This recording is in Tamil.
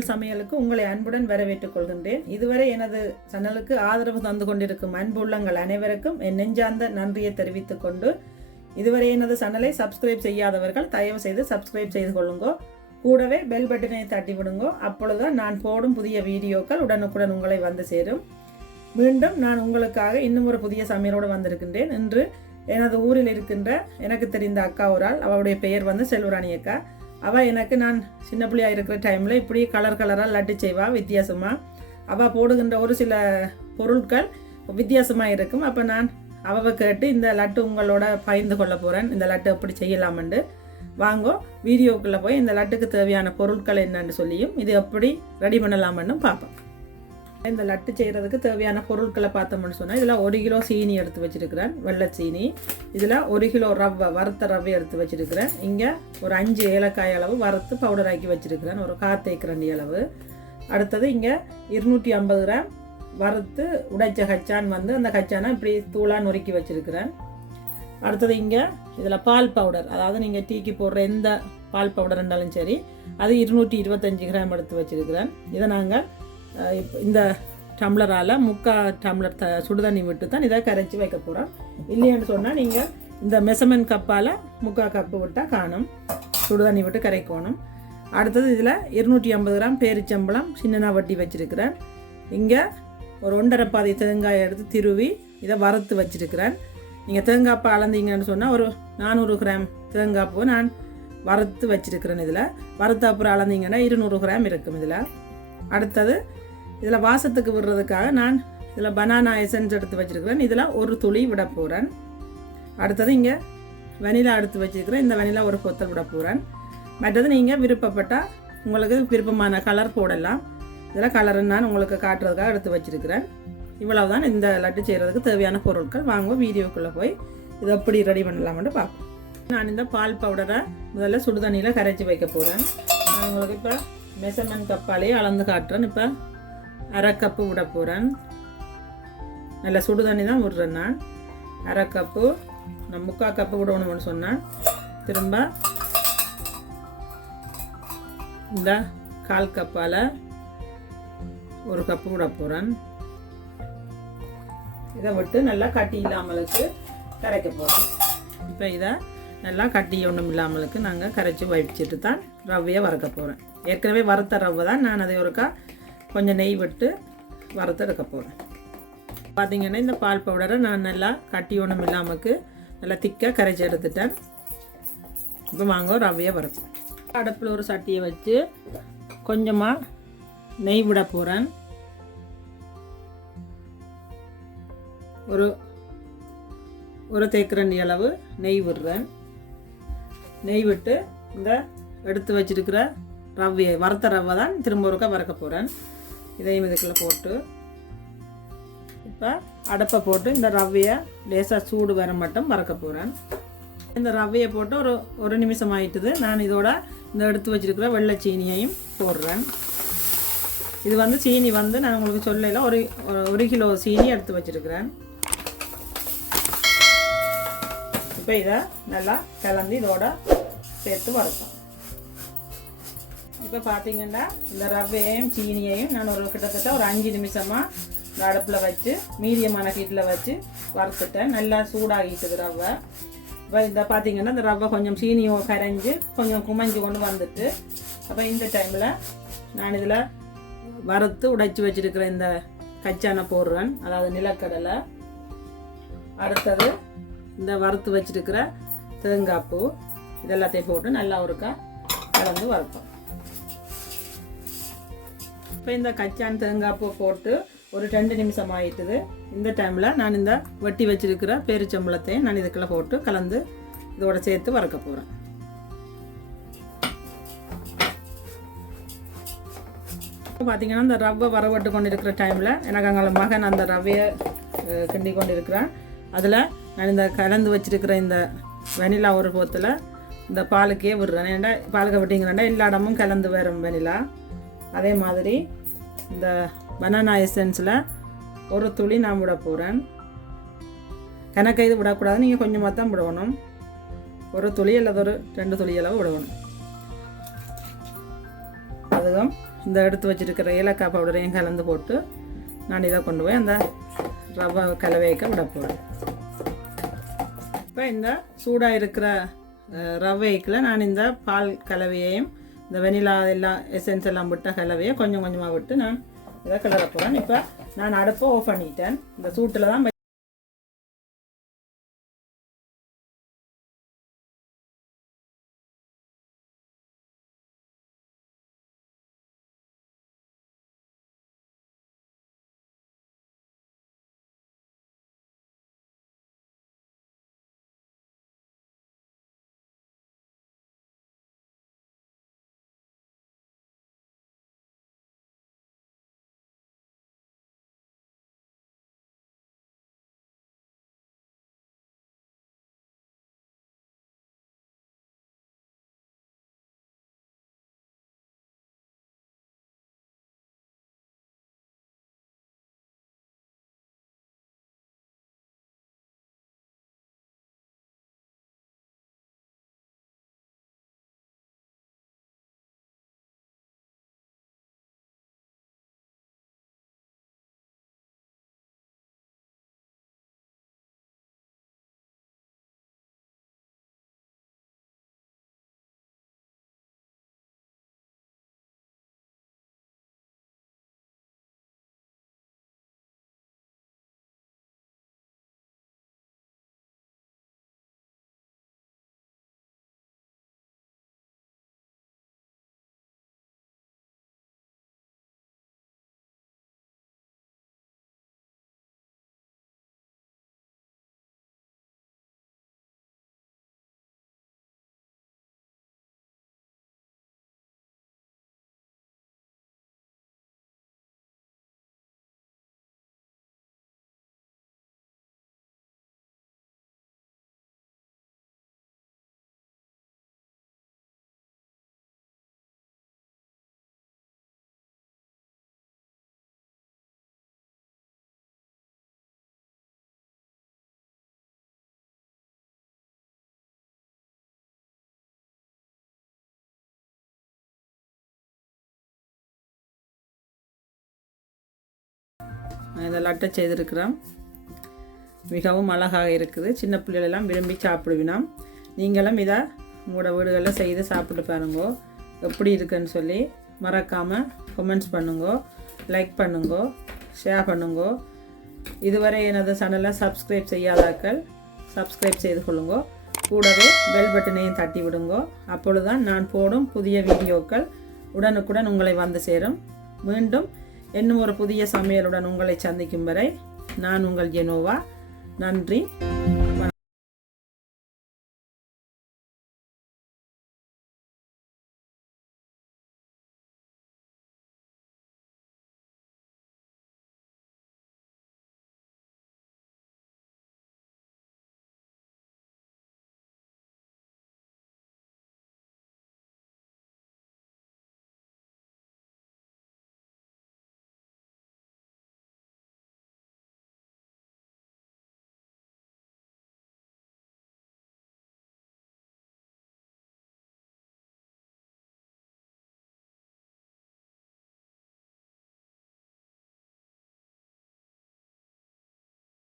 தமிழ் சமையலுக்கு உங்களை அன்புடன் வரவேற்றுக் கொள்கின்றேன். இதுவரை எனது சேனலுக்கு ஆதரவு தந்து கொண்டிருக்கும் அன்பு உள்ளங்கள் அனைவருக்கும் என் நெஞ்சார்ந்த நன்றியை தெரிவித்துக் கொண்டு, இதுவரை எனது சேனலை சப்ஸ்கிரைப் செய்யாதவர்கள் தயவு செய்து சப்ஸ்கிரைப் செய்து கொள்ளுங்கோ. கூடவே பெல் பட்டனை தட்டி விடுங்கோ. அப்பொழுதுதான் நான் போடும் புதிய வீடியோக்கள் உடனுக்குடன் உங்களை வந்து சேரும். மீண்டும் நான் உங்களுக்காக இன்னும் ஒரு புதிய சமையலோடு வந்திருக்கின்றேன். இன்று எனது ஊரில் இருக்கின்ற எனக்கு தெரிந்த அக்கா ஒரு ஆள், அவளுடைய பெயர் வந்து செல்வராணி அக்கா. அவள் எனக்கு நான் சின்ன பிள்ளையாக இருக்கிற டைமில் இப்படி கலராக லட்டு செய்வாள் வித்தியாசமாக. அவள் போடுகின்ற ஒரு சில பொருட்கள் வித்தியாசமாக இருக்கும். அப்போ நான் அவவை கேட்டு இந்த லட்டு உங்களோட பகிர்ந்து கொள்ள போகிறேன். இந்த லட்டு எப்படி செய்யலாமென்று வாங்கோ. வீடியோக்குள்ளே போய் இந்த லட்டுக்கு தேவையான பொருட்கள் என்னன்னு சொல்லியும் இது எப்படி ரெடி பண்ணலாமென்னு பார்ப்போம். இந்த லட்டு செய்கிறதுக்கு தேவையான பொருட்களை பார்த்தோம்னு சொன்னால், இதில் 1 கிலோ சீனி எடுத்து வச்சுருக்கிறேன், வெள்ளை சீனி. இதில் 1 கிலோ ரவை, வறுத்த ரவை எடுத்து வச்சுருக்கிறேன். இங்கே ஒரு 5 ஏலக்காய் அளவு வறுத்து பவுடர் ஆக்கி வச்சுருக்கிறேன், ஒரு காத்தேக்கரண்டி அளவு. அடுத்தது இங்கே 250 கிராம் வறுத்து உடைச்ச கச்சான் வந்து அந்த கச்சானை இப்படி தூளாக நொறுக்கி வச்சுருக்கிறேன். அடுத்தது இங்கே இதில் பால் பவுடர், அதாவது நீங்கள் டீக்கு போடுற எந்த பால் பவுடர் இருந்தாலும் சரி, அது 225 கிராம் எடுத்து வச்சுருக்கிறேன். இதை நாங்கள் இந்த டம்ளரால் 3/4 டம்ளர் சுடுதண்ணி விட்டு தான் இதை கரைச்சி வைக்க போகிறோம். இல்லைன்னு சொன்னால் நீங்கள் இந்த மெஷர்மெண்ட் கப்பால் 3/4 கப்பு விட்டால் காணும், சுடுதண்ணி விட்டு கரைக்கணும். அடுத்தது இதில் 250 கிராம் பேரிச்சம்பளம் சின்னனா வட்டி வச்சுருக்கிறேன். இங்கே ஒரு 1.5 பாதி தேங்காய் எடுத்து திருவி இதை வறுத்து வச்சுருக்கிறேன். நீங்கள் தேங்காய் பூ அளந்தீங்கன்னு சொன்னால் ஒரு 400 கிராம் தேங்காய் பூ நான் வறுத்து வச்சுருக்கிறேன். இதில் வறுத்து அப்புறம் அளந்தீங்கன்னா 200 கிராம் இருக்கும் இதில். அடுத்தது இதில் வாசத்துக்கு விடுறதுக்காக நான் இதில் பனானா எசன்ஸ் எடுத்து வச்சுருக்கிறேன். இதில் ஒரு துளி விட போகிறேன். அடுத்தது இங்கே வெனிலா எடுத்து வச்சுருக்கிறேன். இந்த வெனிலா ஒரு கொத்தல் விட போகிறேன். மற்றது நீங்கள் விருப்பப்பட்டால் உங்களுக்கு விருப்பமான கலர் போடலாம். இதில் கலர் நான் உங்களுக்கு காட்டுறதுக்காக எடுத்து வச்சுருக்கிறேன். இவ்வளவு தான் இந்த லட்டு செய்கிறதுக்கு தேவையான பொருட்கள். வாங்க வீடியோக்குள்ளே போய் இதை எப்படி ரெடி பண்ணலாம்னு பார்ப்போம். நான் இந்த பால் பவுடரை முதல்ல சுடுதண்ணியில் கரைச்சி வைக்க போகிறேன். நான் உங்களுக்கு இப்போ மெஷர்மெண்ட் கப்பாலேயே அளந்து காட்டுறேன். இப்போ 1/2 கப்பு விட போகிறேன். நல்ல சுடு தண்ணி தான் விடுறேன் நான். 1/2 கப்பு, நான் 3/4 கப்பு விடணும்னு சொன்னேன். திரும்ப இந்த 1/4 கப்பால் 1 கப்பு விட போகிறேன். இதை விட்டு நல்லா கட்டி இல்லாமலுக்கு கரைக்க போகிறோம். இப்போ இதை நல்லா கட்டி ஒன்றும் இல்லாமலுக்கு நாங்கள் கரைச்சி வச்சிட்டு தான் ரவையை வறுக்க போகிறேன். ஏற்கனவே வறுத்த ரவை தான், நான் அதை ஒருக்கா கொஞ்சம் நெய் விட்டு வறுத்து எடுக்க போகிறேன். பார்த்திங்கன்னா இந்த பால் பவுடரை நான் நல்லா கட்டி ஒன்றும் இல்லாமலுக்கு நல்லா திக்காக கரைச்சி எடுத்துட்டேன். இப்போ வாங்க ரவையை வறுப்போம். அடுப்பில் ஒரு சட்டியை வச்சு கொஞ்சமாக நெய் விட போகிறேன். ஒரு தேக்கரண்டி அளவு நெய் விடுறேன். நெய் விட்டு இந்த எடுத்து வச்சிருக்கிற ரவையை, வறுத்த ரவை தான் திரும்ப ஒருக்கா வறுக்க போகிறேன். இதையும் இதுக்குள்ளே போட்டு இப்போ அடுப்பை போட்டு இந்த ரவையை லேசாக சூடு வர மட்டும் வறுக்க போகிறேன். இந்த ரவையை போட்டு ஒரு நிமிஷம் ஆயிட்டுது. நான் இதோட இந்த எடுத்து வச்சிருக்கிற வெள்ளை சீனியையும் போடுறேன். இது வந்து சீனி வந்து நான் உங்களுக்கு சொல்லல, ஒரு கிலோ சீனி எடுத்து வச்சிருக்கிறேன். இப்போ இதை நல்லா கலந்து இதோட சேர்த்து வறுப்போம். இப்போ பார்த்தீங்கன்னா இந்த ரவையையும் சீனியையும் நான் கிட்டத்தட்ட ஒரு 5 நிமிஷமாக இந்த அடுப்பில் வச்சு மீடியமான ஹீட்டில் வச்சு வறுத்துட்டேன். நல்லா சூடாகிட்டுது ரவை. இப்போ இந்த பார்த்தீங்கன்னா இந்த ரவை கொஞ்சம் சீனியும் கரைஞ்சி கொஞ்சம் குமைஞ்சு கொண்டு வந்துட்டு, அப்போ இந்த டைமில் நான் இதில் வறுத்து உடைச்சி வச்சுருக்கிற இந்த கச்சானை போடுறேன், அதாவது நிலக்கடலை. அடுத்தது இந்த வறுத்து வச்சுருக்கிற தேங்காய் பூ, இதெல்லாத்தையும் போட்டு நல்லா ஒருக்கா கலந்து வறுப்போம். இப்போ இந்த கச்சான் தேங்காய் பூ போட்டு ஒரு 2 நிமிஷம் ஆகிட்டுது. இந்த டைமில் நான் இந்த வெட்டி வச்சிருக்கிற பேரிச்சம்பளத்தையும் நான் இதுக்குள்ளே போட்டு கலந்து இதோட சேர்த்து வறுக்க போகிறேன். இப்போ பார்த்தீங்கன்னா இந்த ரவை வரவட்டு கொண்டு இருக்கிற டைமில் எனக்கு அங்கே மகன் அந்த ரவையை கிண்டி கொண்டு இருக்கிறேன். அதில் நான் இந்த கலந்து வச்சிருக்கிற இந்த வெனிலா ஒரு போத்தில் இந்த பாலுக்கே விடுறேன். ஏன்னா பாலுக்கு விட்டிங்கன்னா எல்லா இடமும் கலந்து வரும் வெனிலா. அதே மாதிரி இந்த பனானா எசன்ஸில் ஒரு துளி நான் விட போகிறேன். கணக்கை இது விடக்கூடாது, நீங்கள் கொஞ்சமாக தான் விடணும். ஒரு துளி அல்லது ஒரு 2 துளி அளவு விடணும். அதுவும் இந்த எடுத்து வச்சுருக்கிற ஏலக்காய் பவுடரையும் கலந்து போட்டு நான் இதை கொண்டு போய் அந்த ரவை கலவைக்க விட போகிறேன். இப்போ இந்த சூடாக இருக்கிற ரவைக்கில் நான் இந்த பால் கலவையையும் இந்த வெனிலா எல்லாம் எசன்ஸ் எல்லாம் விட்ட கலவையை கொஞ்சம் கொஞ்சமாக விட்டு நான் இதை கிளற போகிறேன். இப்போ நான் அடுப்பை ஆஃப் பண்ணிட்டேன். இந்த சூட்டில் தான் இதை லட்டை செய்திருக்கிறோம். மிகவும் அழகாக இருக்குது. சின்ன பிள்ளைகளெல்லாம் விரும்பி சாப்பிடுவினோம். நீங்களும் இதை உங்களோட வீடுகளில் செய்து சாப்பிட்டு பாருங்கோ. எப்படி இருக்குன்னு சொல்லி மறக்காமல் கமெண்ட்ஸ் பண்ணுங்கோ, லைக் பண்ணுங்கோ, ஷேர் பண்ணுங்கோ. இதுவரை எனது சேனலை சப்ஸ்கிரைப் செய்யாதாக்கள் சப்ஸ்கிரைப் செய்து கொள்ளுங்கோ. கூடவே பெல் பட்டனையும் தட்டி விடுங்கோ. அப்பொழுதுதான் நான் போடும் புதிய வீடியோக்கள் உடனுக்குடன் உங்களை வந்து சேரும். மீண்டும் இன்னும் ஒரு புதிய சமையலுடன் உங்களை சந்திக்கும் வரை நான் உங்கள் ஜெனோவா. நன்றி.